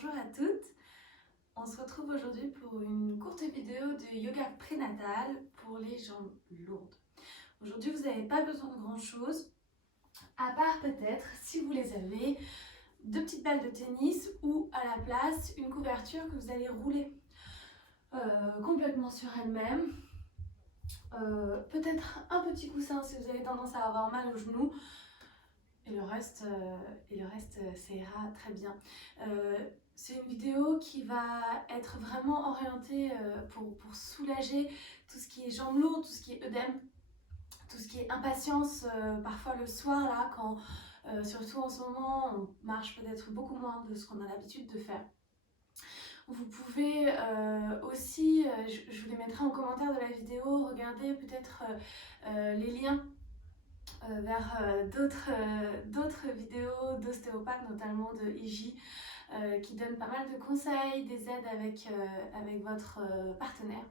Bonjour à toutes, on se retrouve aujourd'hui pour une courte vidéo de yoga prénatal pour les jambes lourdes. Aujourd'hui vous n'avez pas besoin de grand chose, à part peut-être, si vous les avez, deux petites balles de tennis ou à la place une couverture que vous allez rouler complètement sur elle-même. Peut-être un petit coussin si vous avez tendance à avoir mal aux genoux. Et le reste, ça ira très bien. C'est une vidéo qui va être vraiment orientée pour soulager tout ce qui est jambes lourdes, tout ce qui est œdème, tout ce qui est impatience, parfois le soir, là, quand, surtout en ce moment, on marche peut-être beaucoup moins de ce qu'on a l'habitude de faire. Vous pouvez aussi, je vous les mettrai en commentaire de la vidéo, regarder peut-être les liens vers d'autres vidéos d'ostéopathes, notamment de IJ, qui donnent pas mal de conseils, des aides avec votre partenaire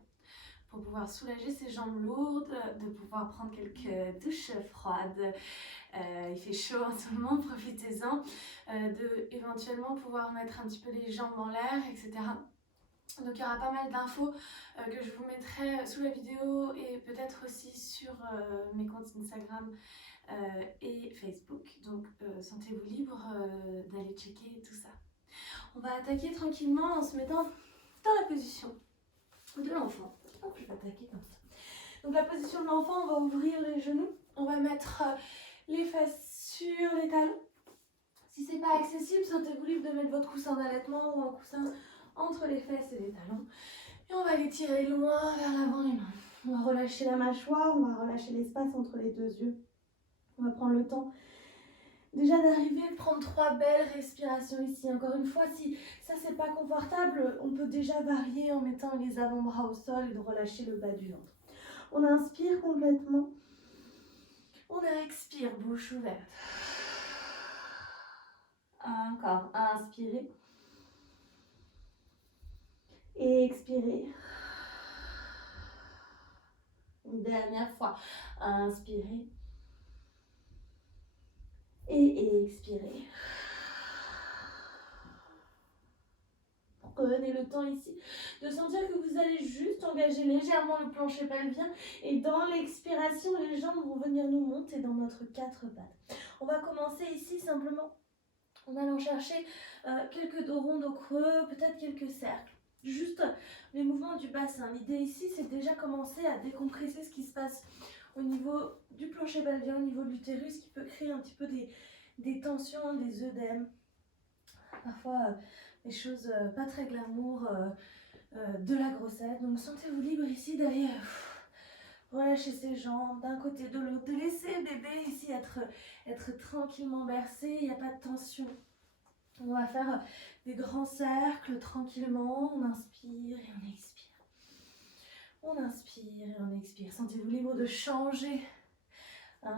pour pouvoir soulager ses jambes lourdes, de pouvoir prendre quelques douches froides. Il fait chaud en ce moment, profitez-en, de éventuellement pouvoir mettre un petit peu les jambes en l'air, etc. Donc il y aura pas mal d'infos que je vous mettrai sous la vidéo et peut-être aussi sur mes comptes Instagram et Facebook. Donc sentez-vous libre d'aller checker tout ça. On va attaquer tranquillement en se mettant dans la position de l'enfant. Je vais attaquer comme ça. Donc la position de l'enfant, on va ouvrir les genoux. On va mettre les fesses sur les talons. Si c'est pas accessible, sentez-vous libre de mettre votre coussin d'allaitement ou un coussin entre les fesses et les talons. Et on va les tirer loin vers l'avant les mains. On va relâcher la mâchoire, on va relâcher l'espace entre les deux yeux. On va prendre le temps déjà d'arriver, de prendre 3 belles respirations ici. Encore une fois, si ça c'est pas confortable, on peut déjà varier en mettant les avant-bras au sol et de relâcher le bas du ventre. On inspire complètement. On expire, bouche ouverte. Encore, inspirez. Et expirez. Une dernière fois, inspirez. Et expirez. Prenez le temps ici de sentir que vous allez juste engager légèrement le plancher pelvien et dans l'expiration, les jambes vont venir nous monter dans notre 4 pattes. On va commencer ici simplement en allant chercher quelques dos ronds, dos creux, peut-être quelques cercles. Juste les mouvements du bassin. L'idée ici, c'est déjà commencer à décompresser ce qui se passe au niveau du plancher pelvien, au niveau de l'utérus, qui peut créer un petit peu des tensions, des œdèmes. Parfois, des choses pas très glamour de la grossesse. Donc, sentez-vous libre ici d'aller relâcher ses jambes d'un côté de l'autre, de laisser bébé ici être tranquillement bercé, il n'y a pas de tension. On va faire des grands cercles tranquillement, on inspire et on expire. On inspire et on expire. Sentez-vous libre de changer.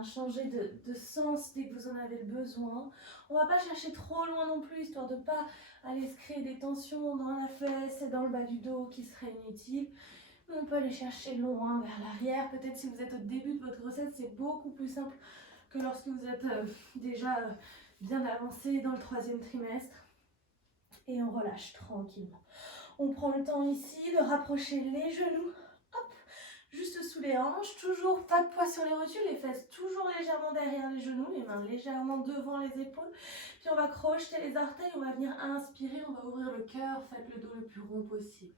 Changer de sens dès que vous en avez le besoin. On ne va pas chercher trop loin non plus, histoire de ne pas aller se créer des tensions dans la fesse et dans le bas du dos qui seraient inutiles. Mais on peut aller chercher loin vers l'arrière. Peut-être si vous êtes au début de votre grossesse, c'est beaucoup plus simple que lorsque vous êtes déjà bien avancé dans le 3e trimestre. Et on relâche tranquillement. On prend le temps ici de rapprocher les genoux. Juste sous les hanches, toujours pas de poids sur les rotules, les fesses toujours légèrement derrière les genoux, les mains légèrement devant les épaules. Puis on va crocheter les orteils, on va venir inspirer, on va ouvrir le cœur, faites le dos le plus rond possible.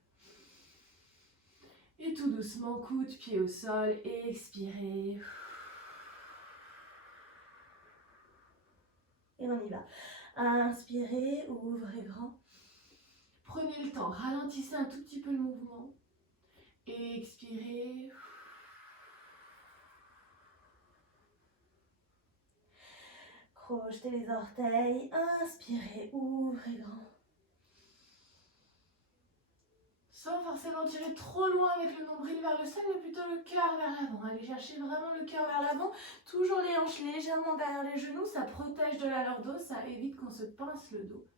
Et tout doucement, coude, pied au sol, et expirez. Et on y va. Inspirez, ouvrez grand. Prenez le temps, ralentissez un tout petit peu le mouvement. Et expirez. Crochetez les orteils, inspirez, ouvrez grand. Sans forcément tirer trop loin avec le nombril vers le sol, mais plutôt le cœur vers l'avant. Allez chercher vraiment le cœur vers l'avant. Toujours les hanches légèrement derrière les genoux, ça protège de la largeur d'os, ça évite qu'on se pince le dos.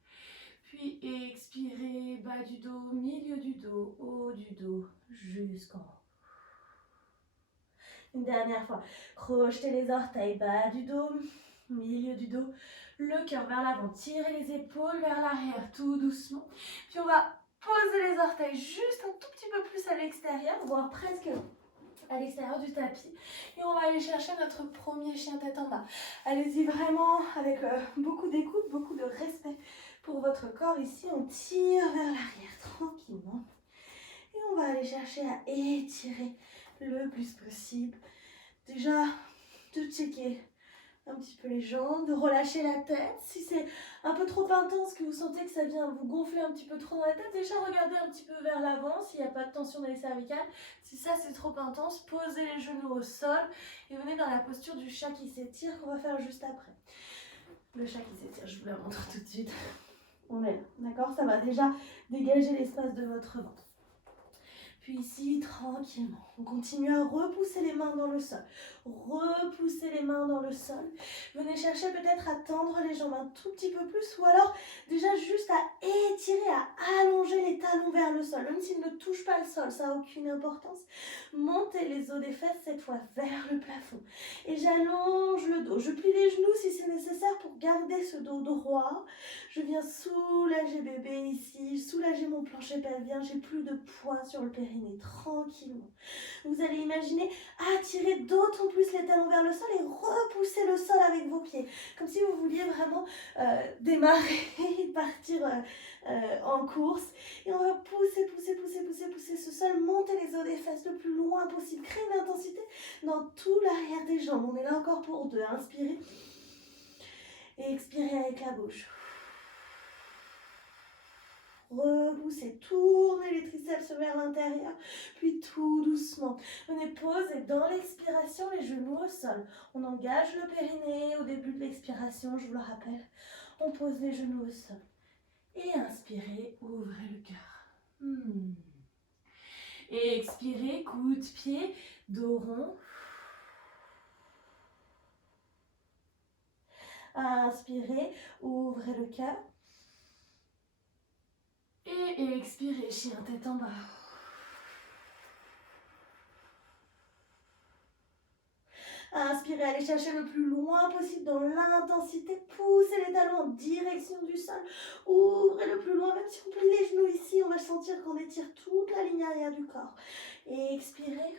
Puis expirez, bas du dos, milieu du dos, haut du dos, jusqu'en haut. Une dernière fois, crochetez les orteils, bas du dos. milieu du dos, le cœur vers l'avant, tirez les épaules vers l'arrière, tout doucement. Puis on va poser les orteils juste un tout petit peu plus à l'extérieur, voire presque à l'extérieur du tapis. Et on va aller chercher notre premier chien tête en bas. Allez-y vraiment avec beaucoup d'écoute, beaucoup de respect pour votre corps. Ici, on tire vers l'arrière tranquillement. Et on va aller chercher à étirer le plus possible. Déjà, de checker un petit peu les jambes, de relâcher la tête. Si c'est un peu trop intense, que vous sentez que ça vient vous gonfler un petit peu trop dans la tête, déjà regardez un petit peu vers l'avant s'il n'y a pas de tension dans les cervicales. Si ça c'est trop intense, posez les genoux au sol et venez dans la posture du chat qui s'étire qu'on va faire juste après. Le chat qui s'étire, je vous la montre tout de suite. On est là, d'accord? Ça va déjà dégager l'espace de votre ventre. Puis ici, tranquillement, on continue à repousser les mains dans le sol. Repoussez les mains dans le sol. Venez chercher peut-être à tendre les jambes un tout petit peu plus ou alors déjà juste à étirer, à allonger les talons vers le sol. Même s'ils ne touchent pas le sol, ça n'a aucune importance. Montez les os des fesses cette fois vers le plafond. Et j'allonge le dos. Je plie les genoux si c'est nécessaire pour garder ce dos droit. Je viens soulager bébé ici, soulager mon plancher pelvien. J'ai plus de poids sur le périnée. Tranquillement. Vous allez imaginer attirer d'autant plus les talons vers le sol et repousser le sol avec vos pieds. Comme si vous vouliez vraiment démarrer et partir en course. Et on va pousser ce sol, monter les os des fesses le plus loin possible. Créer une intensité dans tout l'arrière des jambes. On est là encore pour 2. Inspirez. Et expirez avec la bouche. Repoussez, tournez les triceps vers l'intérieur, puis tout doucement. Venez poser dans l'expiration les genoux au sol. On engage le périnée au début de l'expiration, je vous le rappelle. On pose les genoux au sol. Et inspirez, ouvrez le cœur. Et expirez, coup de pied, dos rond. Inspirez, ouvrez le cœur. Et expirez, chien tête en bas. Inspirez, allez chercher le plus loin possible dans l'intensité. Poussez les talons en direction du sol. Ouvrez le plus loin, même si on plie les genoux ici, on va sentir qu'on étire toute la ligne arrière du corps. Et expirez.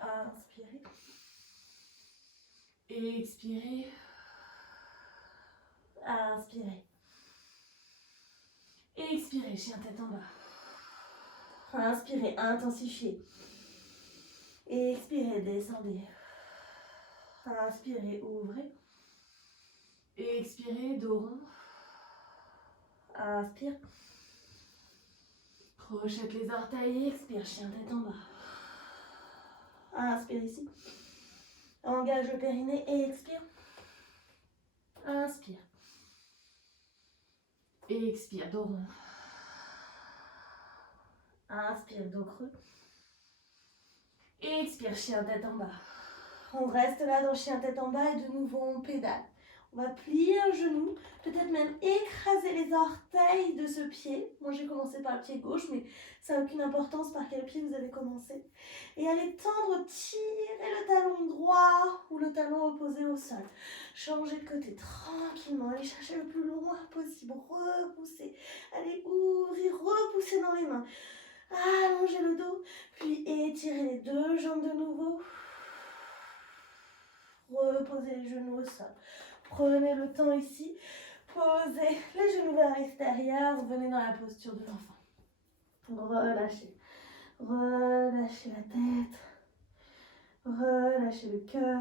Inspirez. Et expirez. Inspirez. Et expirez, chien tête en bas. Inspirez, intensifiez. Et expirez, descendez. Inspirez, ouvrez. Et expirez, dos rond. Inspire. Crochette les orteils, expire, chien tête en bas. Inspire ici. Engage le périnée et expire. Inspire. Et expire, dos rond. Inspire, dos creux. Et expire, chien tête en bas. On reste là dans chien tête en bas et de nouveau on pédale. On va plier un genou, peut-être même écraser les orteils de ce pied. Moi j'ai commencé par le pied gauche, mais ça n'a aucune importance par quel pied vous avez commencé. Et allez tendre, tirer le talon droit ou le talon opposé au sol. Changez de côté tranquillement, allez chercher le plus loin possible, repoussez. Allez ouvrir, repousser dans les mains. Allongez le dos, puis étirez les deux jambes de nouveau. Reposez les genoux au sol. Prenez le temps ici. Posez les genoux vers l'extérieur. Venez dans la posture de l'enfant. Relâchez. Relâchez la tête. Relâchez le cœur.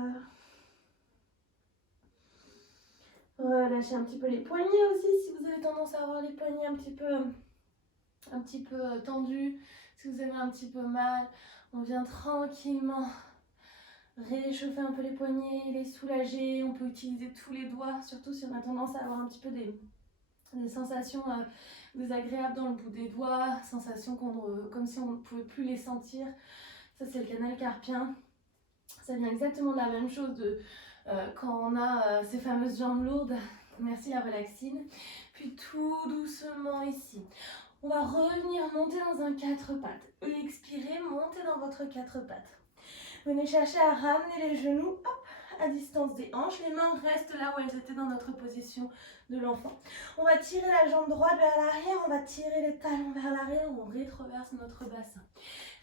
Relâchez un petit peu les poignets aussi. Si vous avez tendance à avoir les poignets un petit peu tendus. Si vous avez un petit peu mal. On vient tranquillement réchauffer un peu les poignets, les soulager. On peut utiliser tous les doigts, surtout si on a tendance à avoir un petit peu des sensations désagréables dans le bout des doigts, sensations comme si on ne pouvait plus les sentir. Ça c'est le canal carpien. Ça vient exactement de la même chose quand on a ces fameuses jambes lourdes. Merci la relaxine. Puis tout doucement ici. On va revenir monter dans un 4 pattes. Expirez, montez dans votre 4 pattes. Venez chercher à ramener les genoux à distance des hanches. Les mains restent là où elles étaient dans notre position de l'enfant. On va tirer la jambe droite vers l'arrière, on va tirer les talons vers l'arrière, on rétroverse notre bassin.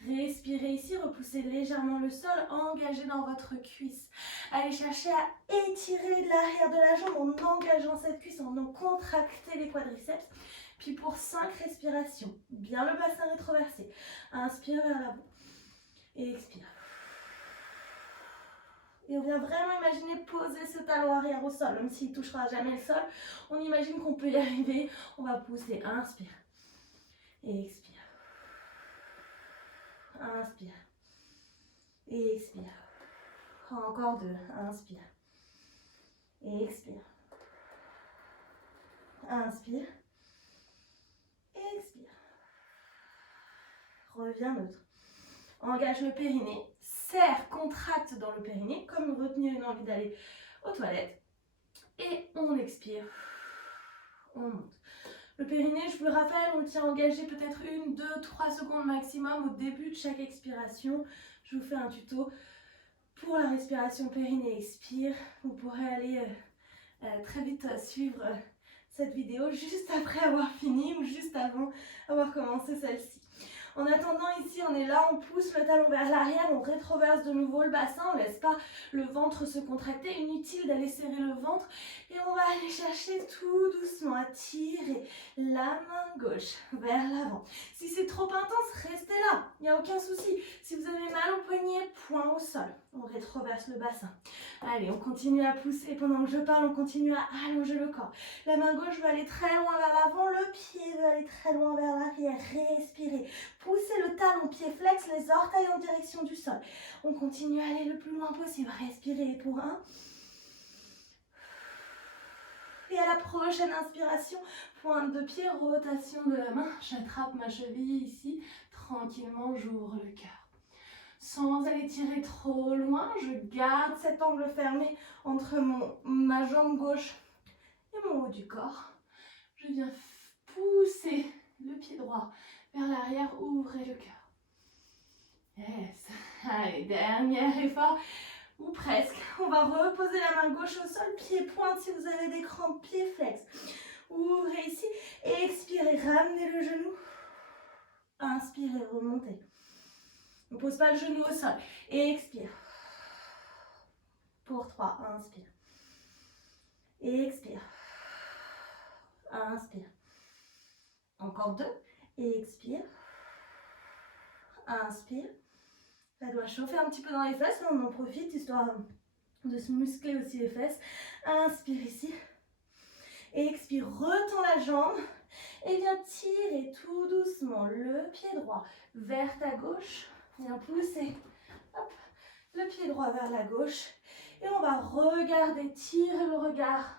Respirez ici, repoussez légèrement le sol, engagez dans votre cuisse. Allez chercher à étirer l'arrière de la jambe en engageant cette cuisse, en contracter les quadriceps. Puis pour 5 respirations, bien le bassin rétroversé. Inspire vers l'avant et expire. Et on vient vraiment imaginer poser ce talon arrière au sol, même s'il ne touchera jamais le sol. On imagine qu'on peut y arriver. On va pousser. Inspire. Et expire. Inspire. Et expire. Encore 2. Inspire. Et expire. Inspire. Et expire. Reviens neutre. Engage le périnée. Serre, contracte dans le périnée, comme retenir une envie d'aller aux toilettes. Et on expire. On monte. Le périnée, je vous le rappelle, on le tient engagé peut-être 1, 2, 3 secondes maximum au début de chaque expiration. Je vous fais un tuto pour la respiration périnée. Expire. Vous pourrez aller très vite suivre cette vidéo juste après avoir fini ou juste avant avoir commencé celle-ci. En attendant, ici, on est là, on pousse le talon vers l'arrière, on rétroverse de nouveau le bassin, on ne laisse pas le ventre se contracter. Inutile d'aller serrer le ventre. Et on va aller chercher tout doucement à tirer la main gauche vers l'avant. Si c'est trop intense, restez là, il n'y a aucun souci. Si vous avez mal au poignet, point au sol. On rétroverse le bassin. Allez, on continue à pousser. Pendant que je parle, on continue à allonger le corps. La main gauche va aller très loin vers l'avant, le pied va aller très loin vers l'arrière. Respirez. Poussez le talon, pied flex, les orteils en direction du sol. On continue à aller le plus loin possible. Respirez pour 1. Et à la prochaine inspiration, pointe de pied, rotation de la main. J'attrape ma cheville ici. Tranquillement, j'ouvre le cœur. Sans aller tirer trop loin, je garde cet angle fermé entre ma jambe gauche et mon haut du corps. Je viens pousser le pied droit vers l'arrière, ouvrez le cœur. Yes. Allez, dernier effort, ou presque. On va reposer la main gauche au sol, pied pointe si vous avez des crampes, pied flex. Ouvrez ici, expirez, ramenez le genou. Inspirez, remontez. On ne pose pas le genou au sol. Et expire. Pour 3, inspire. Et expire. Inspire. Encore 2. Et expire. Inspire. Ça doit chauffer un petit peu dans les fesses. On en profite histoire de se muscler aussi les fesses. Inspire ici. Et expire. Retends la jambe. Et viens tirer tout doucement le pied droit vers ta gauche. Viens pousser. Hop, le pied droit vers la gauche. Et on va regarder, tirer le regard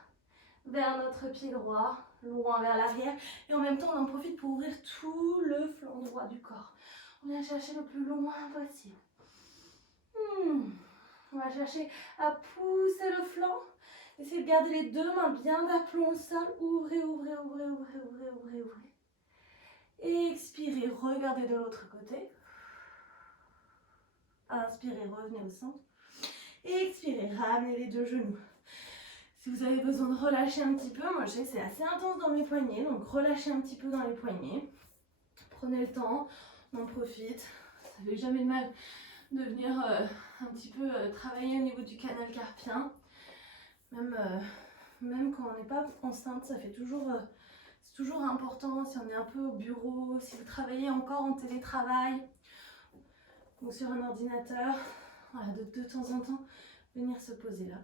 vers notre pied droit, loin vers l'arrière. Et en même temps, on en profite pour ouvrir tout le flanc droit du corps. On vient chercher le plus loin possible. On va chercher à pousser le flanc. Essayez de garder les deux mains bien d'aplomb au sol. Ouvrez, ouvrez, ouvrez, ouvrez, ouvrez, ouvrez, ouvrez. Et expirez, regardez de l'autre côté. Inspirez, revenez au centre. Et expirez, ramenez les deux genoux. Si vous avez besoin de relâcher un petit peu, moi je sais que c'est assez intense dans mes poignets, donc relâchez un petit peu dans les poignets. Prenez le temps, on en profite. Ça fait jamais de mal de venir un petit peu travailler au niveau du canal carpien. Même quand on n'est pas enceinte, ça fait toujours, c'est toujours important. Si on est un peu au bureau, si vous travaillez encore en télétravail ou sur un ordinateur, voilà, de temps en temps, venir se poser là.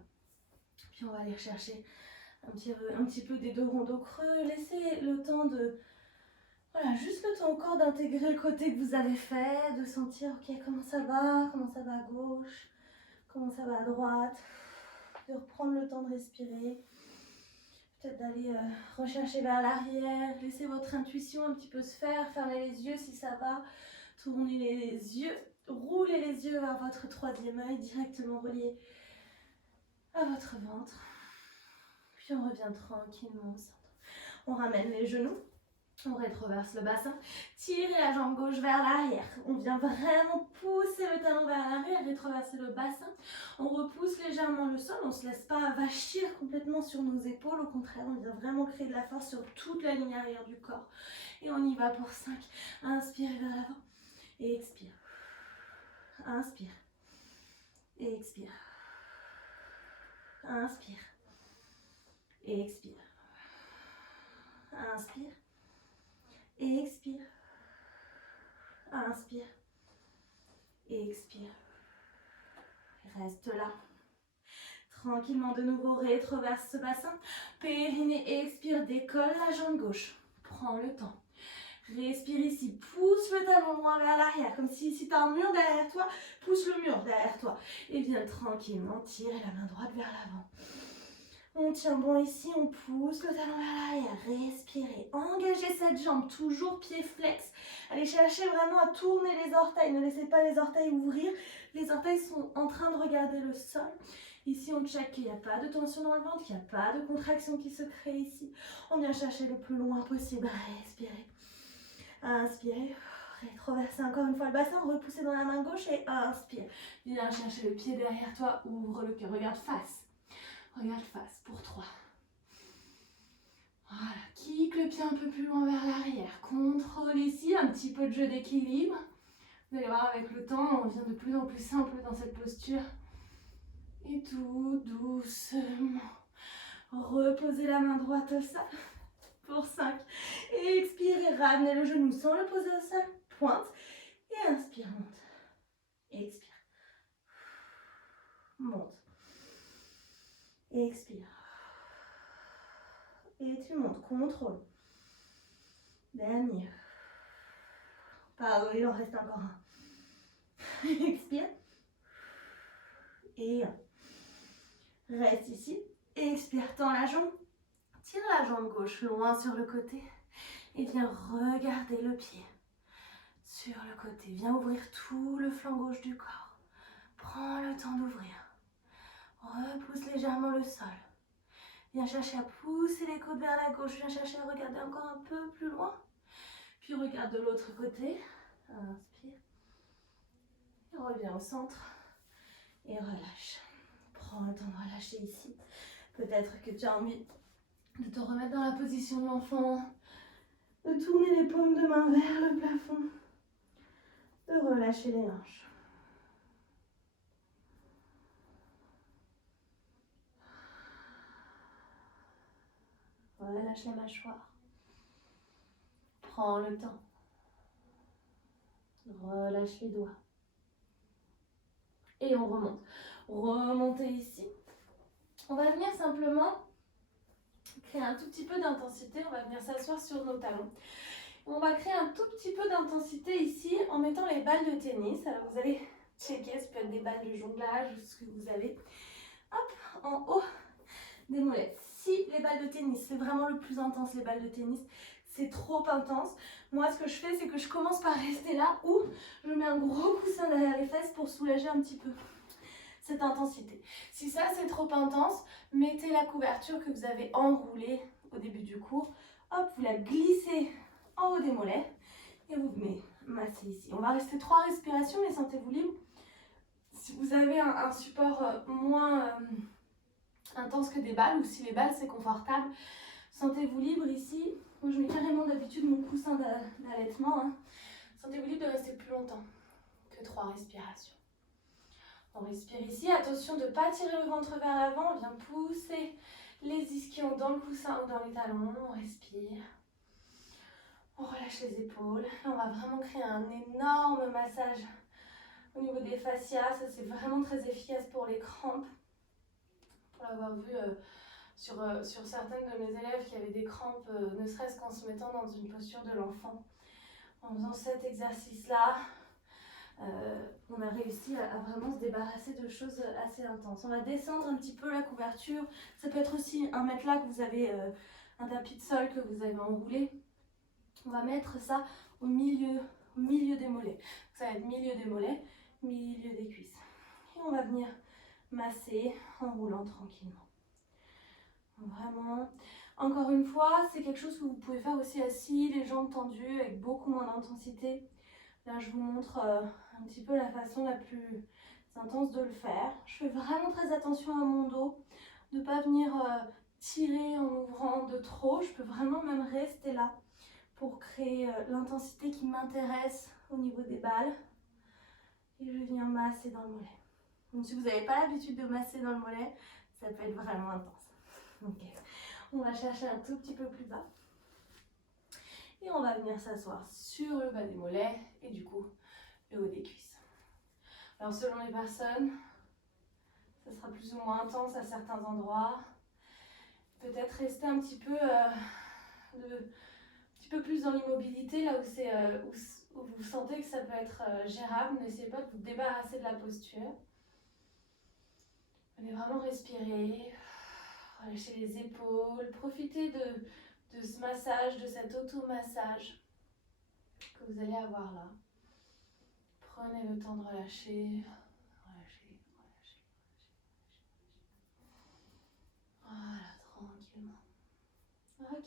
Puis on va aller chercher un petit peu des dos ronds creux. Laissez le temps de... Voilà, juste le temps encore d'intégrer le côté que vous avez fait, de sentir, ok, comment ça va à gauche, comment ça va à droite, de reprendre le temps de respirer, peut-être d'aller rechercher vers l'arrière, laissez votre intuition un petit peu se faire, fermez les yeux si ça va, tournez les yeux, roulez les yeux vers votre troisième œil, directement relié à votre ventre. Puis on revient tranquillement au centre. On ramène les genoux. On rétroverse le bassin, tirez la jambe gauche vers l'arrière. On vient vraiment pousser le talon vers l'arrière, rétroverser le bassin. On repousse légèrement le sol, on ne se laisse pas vachir complètement sur nos épaules. Au contraire, on vient vraiment créer de la force sur toute la ligne arrière du corps. Et on y va pour 5. Inspirez vers l'avant et expire. Inspire et expire. Inspire et expire. Inspire et expire. Inspire et expire. Reste là. Tranquillement de nouveau, rétroverse ce bassin. Périnée, expire, décolle la jambe gauche. Prends le temps. Respire ici, pousse le talon loin vers l'arrière, comme si tu as un mur derrière toi, pousse le mur derrière toi. Et viens tranquillement tirer la main droite vers l'avant. On tient bon ici, on pousse le talon vers l'arrière, respirez, engagez cette jambe, toujours pied flex. Allez chercher vraiment à tourner les orteils, ne laissez pas les orteils ouvrir. Les orteils sont en train de regarder le sol. Ici, on check qu'il n'y a pas de tension dans le ventre, qu'il n'y a pas de contraction qui se crée ici. On vient chercher le plus loin possible, respirez. Inspirez, rétroversez encore une fois le bassin, repoussez dans la main gauche et inspire. Viens chercher le pied derrière toi, ouvre le cœur, regarde face. Regarde face pour 3. Voilà, kick le pied un peu plus loin vers l'arrière. Contrôle ici, un petit peu de jeu d'équilibre. Vous allez voir, avec le temps, on devient de plus en plus simple dans cette posture. Et tout doucement. Reposez la main droite au sol pour 5. Et expirez, ramenez le genou sans le poser au sol. Pointe. Et inspire, monte. Expire. Monte. Expire. Et tu montes, contrôle. Dernier. Pardon, il en reste encore un. Expire. Et 1. Reste ici. Expire, tends la jambe. Tire la jambe gauche loin sur le côté. Et viens regarder le pied sur le côté. Viens ouvrir tout le flanc gauche du corps. Prends le temps d'ouvrir. Repousse légèrement le sol. Viens chercher à pousser les côtes vers la gauche. Viens chercher à regarder encore un peu plus loin. Puis regarde de l'autre côté. Inspire. Reviens au centre. Et relâche. Prends le temps de relâcher ici. Peut-être que tu as envie de te remettre dans la position de l'enfant. De tourner les paumes de main vers le plafond. De relâcher les hanches. Relâche la mâchoire. Prends le temps. Relâche les doigts. Et on remonte. Remontez ici. On va venir simplement créer un tout petit peu d'intensité. On va venir s'asseoir sur nos talons. On va créer un tout petit peu d'intensité ici en mettant les balles de tennis. Alors vous allez checker, ça peut être des balles de jonglage ou ce que vous avez. Hop, en haut des mollets. Si les balles de tennis, c'est vraiment le plus intense, les balles de tennis, c'est trop intense. Moi, ce que je fais, c'est que je commence par rester là où je mets un gros coussin derrière les fesses pour soulager un petit peu cette intensité. Si ça, c'est trop intense, mettez la couverture que vous avez enroulée au début du cours. Hop, vous la glissez en haut des mollets et vous venez masser ici. On va rester 3 respirations, mais sentez-vous libre. Si vous avez un support moins intense que des balles, ou si les balles c'est confortable, sentez-vous libre ici. Moi je mets carrément d'habitude mon coussin d'allaitement. Sentez-vous libre de rester plus longtemps que 3 respirations. On respire ici, attention de ne pas tirer le ventre vers l'avant, on vient pousser les ischions dans le coussin ou dans les talons, on respire. On relâche les épaules et on va vraiment créer un énorme massage au niveau des fascias. Ça c'est vraiment très efficace pour les crampes. Pour l'avoir vu sur certaines de mes élèves qui avaient des crampes, ne serait-ce qu'en se mettant dans une posture de l'enfant. En faisant cet exercice-là, on a réussi à vraiment se débarrasser de choses assez intenses. On va descendre un petit peu la couverture. Ça peut être aussi un matelas que vous avez, un tapis de sol que vous avez enroulé. On va mettre ça au milieu des mollets. Ça va être milieu des mollets, milieu des cuisses. Et on va venir masser en roulant tranquillement. Vraiment, Encore une fois, c'est quelque chose que vous pouvez faire aussi assis, les jambes tendues, avec beaucoup moins d'intensité. Là, je vous montre un petit peu la façon la plus intense de le faire. Je fais vraiment très attention à mon dos, de ne pas venir tirer en ouvrant de trop. Je peux vraiment même rester là pour créer l'intensité qui m'intéresse au niveau des balles. Et je viens masser dans le mollet. Donc si vous n'avez pas l'habitude de masser dans le mollet, ça peut être vraiment intense. Ok. On va chercher un tout petit peu plus bas. Et on va venir s'asseoir sur le bas des mollets et du coup le haut des cuisses. Alors selon les personnes, ça sera plus ou moins intense à certains endroits. Peut-être rester un petit peu plus dans l'immobilité, là où vous sentez que ça peut être gérable. N'essayez pas de vous débarrasser de la posture. Allez vraiment respirer, relâcher les épaules, profitez de ce massage, de cet auto-massage que vous allez avoir là. Prenez le temps de relâcher, relâcher. Voilà, tranquillement. Ok,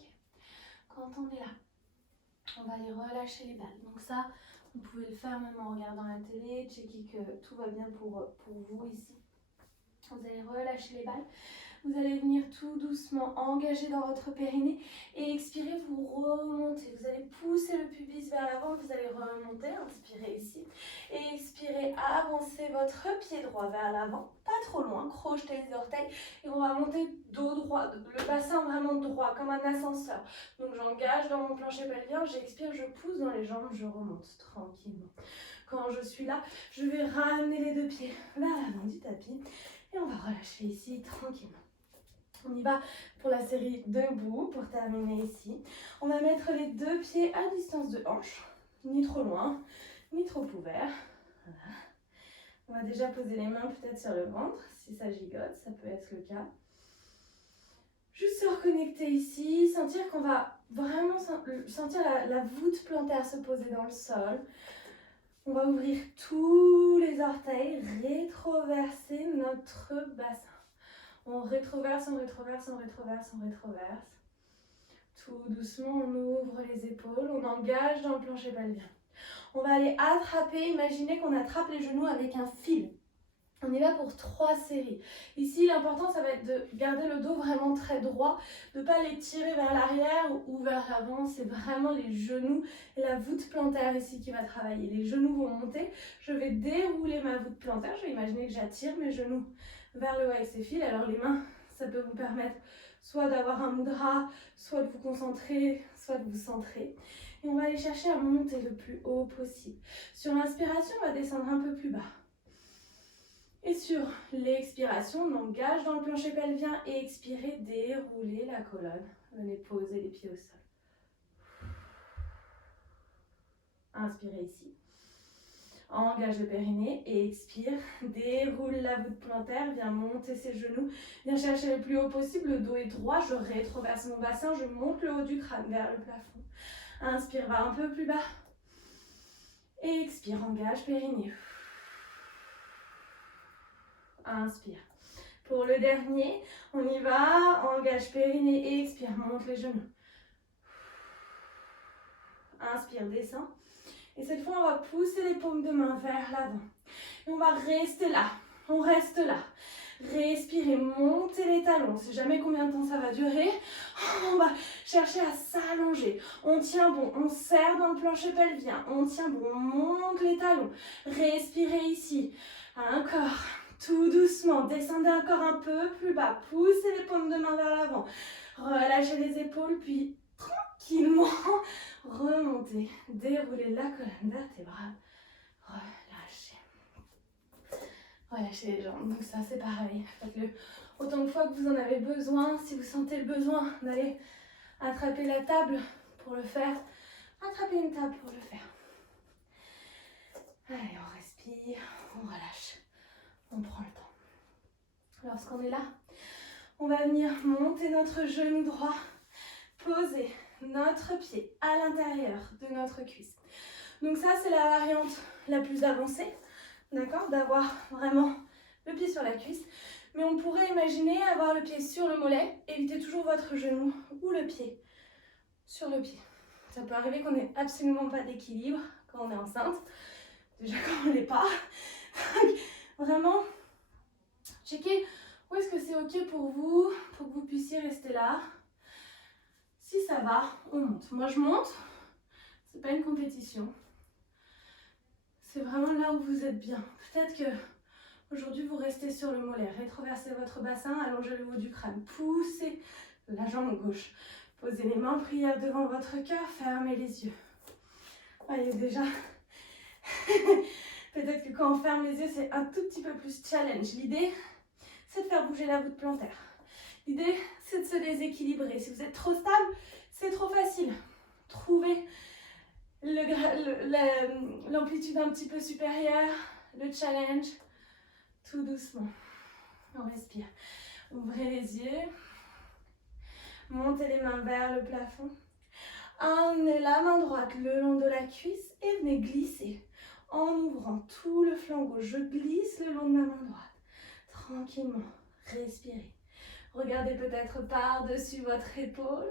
quand on est là, on va aller relâcher les balles. Donc ça, vous pouvez le faire même en regardant la télé, checker que tout va bien pour vous ici. Vous allez relâcher les balles. Vous allez venir tout doucement engager dans votre périnée et expirer, vous remontez. Vous allez pousser le pubis vers l'avant, vous allez remonter, inspirez ici. Et expirez, avancez votre pied droit vers l'avant, pas trop loin, crochetez les orteils. Et on va monter dos droit, le bassin vraiment droit, comme un ascenseur. Donc j'engage dans mon plancher pelvien, j'expire, je pousse dans les jambes, je remonte tranquillement. Quand je suis là, je vais ramener les deux pieds vers l'avant du tapis. Et on va relâcher ici tranquillement. On y va pour la série debout, pour terminer ici. On va mettre les deux pieds à distance de hanche, ni trop loin, ni trop ouvert. Voilà. On va déjà poser les mains peut-être sur le ventre, si ça gigote, ça peut être le cas. Juste se reconnecter ici, sentir qu'on va vraiment sentir la voûte plantaire se poser dans le sol. On va ouvrir tous les orteils, rétroverser notre bassin. On rétroverse, on rétroverse, on rétroverse, on rétroverse. Tout doucement, on ouvre les épaules, on engage dans le plancher pelvien. On va aller attraper, imaginez qu'on attrape les genoux avec un fil. On y va pour 3 séries. Ici, l'important, ça va être de garder le dos vraiment très droit, de ne pas les tirer vers l'arrière ou vers l'avant. C'est vraiment les genoux et la voûte plantaire ici qui va travailler. Les genoux vont monter. Je vais dérouler ma voûte plantaire. Je vais imaginer que j'attire mes genoux vers le haut avec ces fils. Alors les mains, ça peut vous permettre soit d'avoir un mudra, soit de vous concentrer, soit de vous centrer. Et on va aller chercher à monter le plus haut possible. Sur l'inspiration, on va descendre un peu plus bas. Et sur l'expiration, on engage dans le plancher pelvien et expirez, déroulez la colonne. Venez poser les pieds au sol. Inspirez ici. Engage le périnée et expire. Déroule la voûte plantaire, viens monter ses genoux. Viens chercher le plus haut possible, le dos est droit. Je rétroverse mon bassin, je monte le haut du crâne vers le plafond. Inspire, va un peu plus bas. Et expire, engage périnée. Inspire. Pour le dernier, on y va. Engage périnée et expire. Monte les genoux. Inspire, descend. Et cette fois, on va pousser les paumes de main vers l'avant. Et on va rester là. On reste là. Respirez, montez les talons. On ne sait jamais combien de temps ça va durer. On va chercher à s'allonger. On tient bon, on serre dans le plancher pelvien. On tient bon, on monte les talons. Respirez ici. Encore. Tout doucement, descendez encore un peu plus bas, poussez les paumes de main vers l'avant, relâchez les épaules, puis tranquillement, remontez, déroulez la colonne vertébrale, relâchez. Relâchez les jambes, donc ça c'est pareil, faites-le autant de fois que vous en avez besoin. Si vous sentez le besoin d'aller attraper la table pour le faire, attrapez une table pour le faire. Allez, on respire, on relâche. On prend le temps. Lorsqu'on est là, on va venir monter notre genou droit, poser notre pied à l'intérieur de notre cuisse. Donc ça, c'est la variante la plus avancée, d'accord, d'avoir vraiment le pied sur la cuisse. Mais on pourrait imaginer avoir le pied sur le mollet, évitez toujours votre genou ou le pied sur le pied. Ça peut arriver qu'on n'ait absolument pas d'équilibre quand on est enceinte. Déjà quand on l'est pas. Donc, vraiment, checkez où est-ce que c'est ok pour que vous puissiez rester là. Si ça va, on monte. Moi je monte, c'est pas une compétition. C'est vraiment là où vous êtes bien. Peut-être que aujourd'hui vous restez sur le mollet. Rétroversez votre bassin, allongez le haut du crâne. Poussez la jambe gauche. Posez les mains en prière devant votre cœur, fermez les yeux. Voyez déjà, peut-être que quand on ferme les yeux, c'est un tout petit peu plus challenge. L'idée, c'est de faire bouger la voûte plantaire. L'idée, c'est de se déséquilibrer. Si vous êtes trop stable, c'est trop facile. Trouvez l'amplitude un petit peu supérieure, le challenge, tout doucement. On respire. Ouvrez les yeux. Montez les mains vers le plafond. Emmenez la main droite le long de la cuisse et venez glisser en ouvrant tout le flanc gauche. Je glisse le long de ma main droite. Tranquillement, respirez. Regardez peut-être par-dessus votre épaule,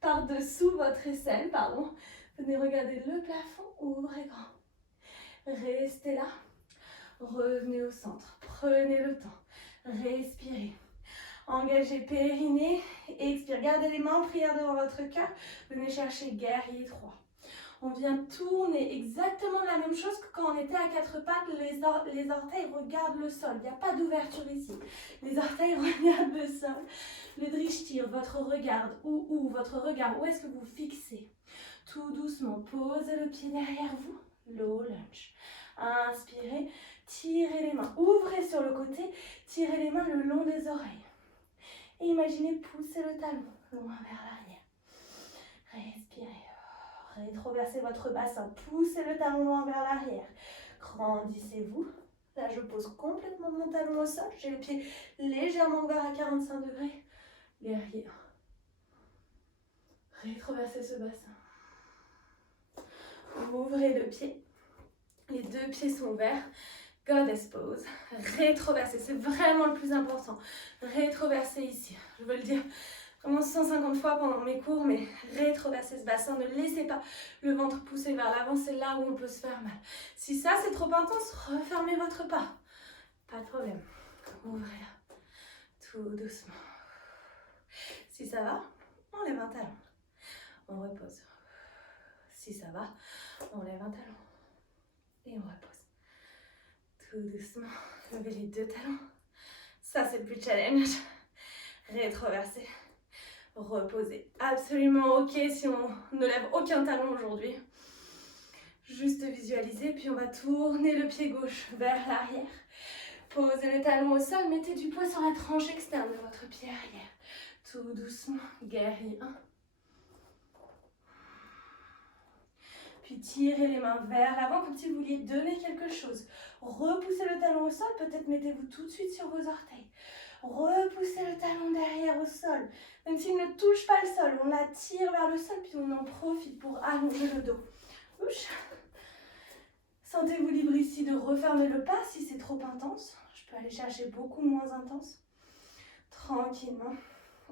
par-dessous votre aisselle, pardon. Venez regarder le plafond, ouvrez grand. Restez là. Revenez au centre. Prenez le temps. Respirez. Engagez périnée, expire. Gardez les mains en prière devant votre cœur. Venez chercher guerrier 3. On vient tourner exactement la même chose que quand on était à quatre pattes. Les orteils regardent le sol. Il n'y a pas d'ouverture ici. Les orteils regardent le sol. Le drishtir, votre regard. Votre regard, où est-ce que vous fixez? Tout doucement, posez le pied derrière vous. Low lunge. Inspirez, tirez les mains. Ouvrez sur le côté, tirez les mains le long des oreilles. Et imaginez pousser le talon loin vers l'arrière. Respirez. Rétroversez votre bassin. Poussez le talon loin vers l'arrière. Grandissez-vous. Là, je pose complètement mon talon au sol. J'ai le pied légèrement ouvert à 45 degrés. Guerrier 1. Rétroversez ce bassin. Ouvrez le pied. Les deux pieds sont ouverts. Goddess pose. Rétroversez, c'est vraiment le plus important. Rétroversez ici. Je veux le dire vraiment 150 fois pendant mes cours, mais rétroversez ce bassin. Ne laissez pas le ventre pousser vers l'avant, c'est là où on peut se faire mal. Si ça c'est trop intense, refermez votre pas. Pas de problème. Ouvrez tout doucement. Si ça va, on lève un talon. On repose. Si ça va, on lève un talon. Et on repose. Tout doucement, levez les deux talons. Ça, c'est le plus challenge. Rétroversez. Reposez. Absolument ok si on ne lève aucun talon aujourd'hui. Juste visualiser, puis on va tourner le pied gauche vers l'arrière. Posez le talon au sol, mettez du poids sur la tranche externe de votre pied arrière. Tout doucement, guerrier 1. Puis tirez les mains vers l'avant comme si vous vouliez donner quelque chose. Repoussez le talon au sol, peut-être mettez-vous tout de suite sur vos orteils. Repoussez le talon derrière au sol. Même s'il ne touche pas le sol, on la tire vers le sol, puis on en profite pour allonger le dos. Ouch. Sentez-vous libre ici de refermer le pas si c'est trop intense. Je peux aller chercher beaucoup moins intense. Tranquillement.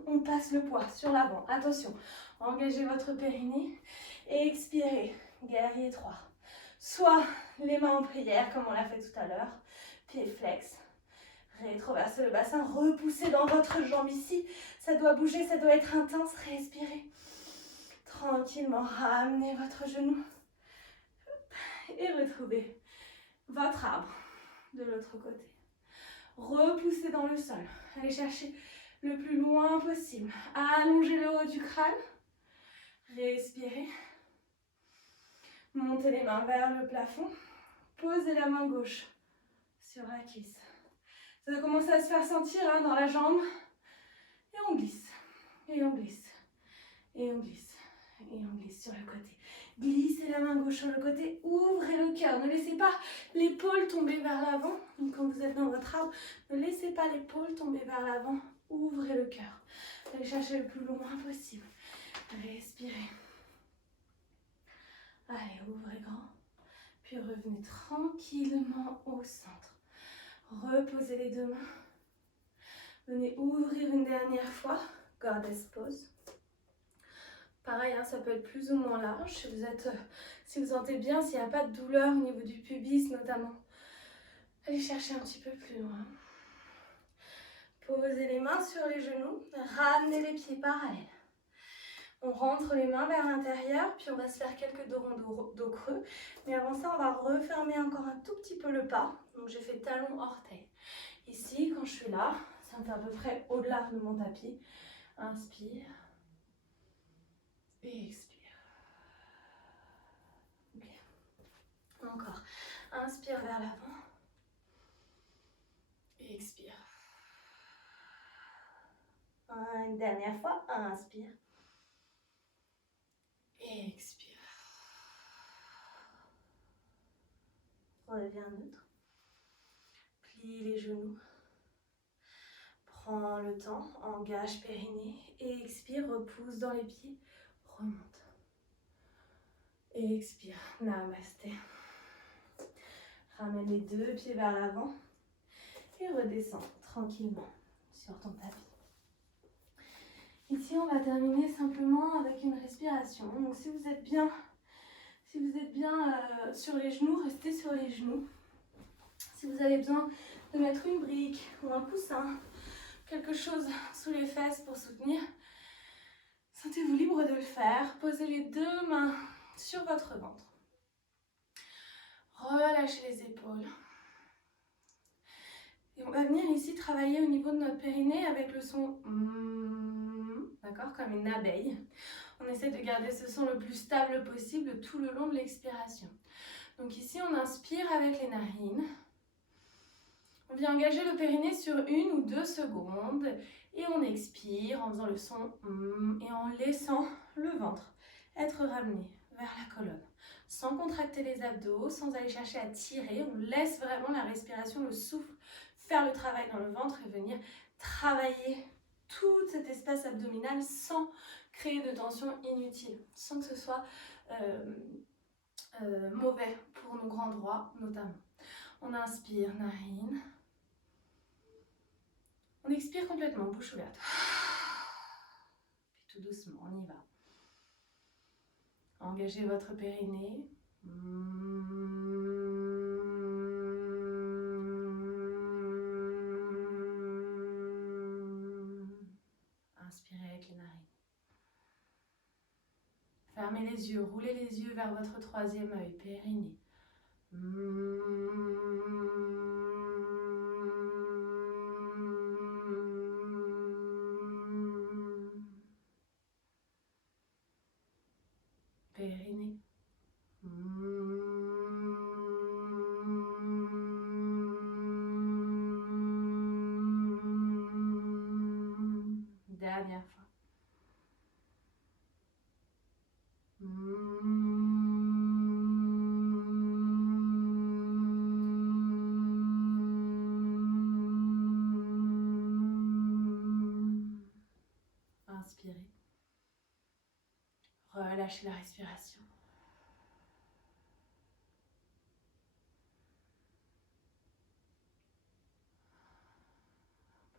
On passe le poids sur l'avant. Attention, engagez votre périnée. Expirez. Guerrier 3. Soit les mains en prière, comme on l'a fait tout à l'heure. Pied flex. Rétroversez le bassin. Repoussez dans votre jambe ici. Ça doit bouger, ça doit être intense. Respirez. Tranquillement, ramenez votre genou. Et retrouvez votre arbre de l'autre côté. Repoussez dans le sol. Allez chercher le plus loin possible. Allongez le haut du crâne. Respirez. Montez les mains vers le plafond. Posez la main gauche sur la cuisse. Ça va commencer à se faire sentir hein, dans la jambe. Et on glisse. Et on glisse. Et on glisse. Et on glisse sur le côté. Glissez la main gauche sur le côté. Ouvrez le cœur. Ne laissez pas l'épaule tomber vers l'avant. Donc quand vous êtes dans votre arbre, ne laissez pas l'épaule tomber vers l'avant. Ouvrez le cœur. Allez chercher le plus loin possible. Respirez. Allez, ouvrez grand. Puis revenez tranquillement au centre. Reposez les deux mains. Venez ouvrir une dernière fois. Goddess pose. Pareil, hein, ça peut être plus ou moins large si vous sentez bien, s'il n'y a pas de douleur au niveau du pubis notamment. Allez chercher un petit peu plus loin. Posez les mains sur les genoux, ramenez les pieds parallèles. On rentre les mains vers l'intérieur, puis on va se faire quelques dos creux. Mais avant ça, on va refermer encore un tout petit peu le pas. Donc j'ai fait talon, orteil. Ici, quand je suis là, ça me fait à peu près au-delà de mon tapis. Inspire. Et expire. Okay. Encore. Inspire vers l'avant. Et expire. Une dernière fois. Inspire. Et expire. Reviens neutre. Plie les genoux. Prends le temps. Engage périnée. Et expire. Repousse dans les pieds. Remonte. Et expire. Namasté. Ramène les deux pieds vers l'avant. Et redescends tranquillement sur ton tapis. Ici, on va terminer simplement avec une respiration. Donc, si vous êtes bien sur les genoux, restez sur les genoux. Si vous avez besoin de mettre une brique ou un coussin, quelque chose sous les fesses pour soutenir, sentez-vous libre de le faire. Posez les deux mains sur votre ventre. Relâchez les épaules. Et on va venir ici travailler au niveau de notre périnée avec le son d'accord, comme une abeille. On essaie de garder ce son le plus stable possible tout le long de l'expiration. Donc ici, on inspire avec les narines. On vient engager le périnée sur 1 ou 2 secondes. Et on expire en faisant le son et en laissant le ventre être ramené vers la colonne. Sans contracter les abdos, sans aller chercher à tirer. On laisse vraiment la respiration, le souffle, faire le travail dans le ventre et venir travailler tout cet espace abdominal sans créer de tension inutile, sans que ce soit mauvais pour nos grands droits notamment. On inspire, narine. On expire complètement, bouche ouverte. Puis tout doucement, on y va. Engagez votre périnée. Inspirez avec les narines. Fermez les yeux, roulez les yeux vers votre troisième œil, périnée. Périnée. Dernière fois. Inspirez. Relâchez la respiration.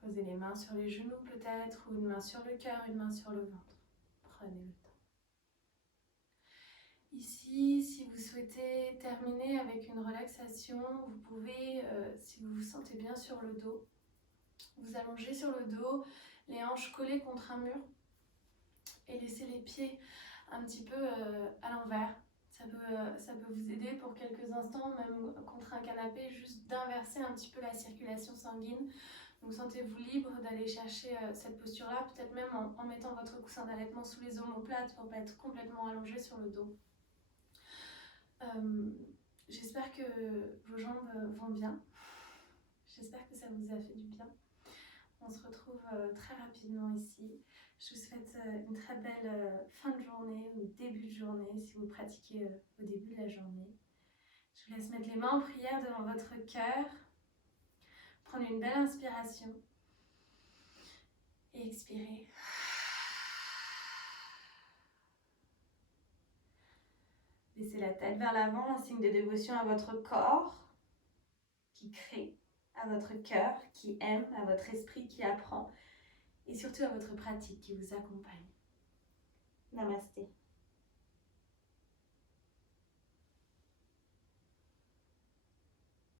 Posez les mains sur les genoux peut-être, ou une main sur le cœur, une main sur le ventre. Prenez le temps. Ici, si vous souhaitez terminer avec une relaxation, vous pouvez, si vous vous sentez bien sur le dos, vous allonger sur le dos, les hanches collées contre un mur et laisser les pieds un petit peu à l'envers. Ça peut vous aider pour quelques instants, même contre un canapé, juste d'inverser un petit peu la circulation sanguine. Donc sentez-vous libre d'aller chercher cette posture-là, peut-être même en mettant votre coussin d'allaitement sous les omoplates pour ne pas être complètement allongé sur le dos. J'espère que vos jambes vont bien. J'espère que ça vous a fait du bien. On se retrouve très rapidement ici. Je vous souhaite une très belle fin de journée ou début de journée si vous pratiquez au début de la journée. Je vous laisse mettre les mains en prière devant votre cœur. Prenez une belle inspiration et expirez. Laissez la tête vers l'avant, un signe de dévotion à votre corps qui crée, à votre cœur qui aime, à votre esprit qui apprend et surtout à votre pratique qui vous accompagne. Namasté.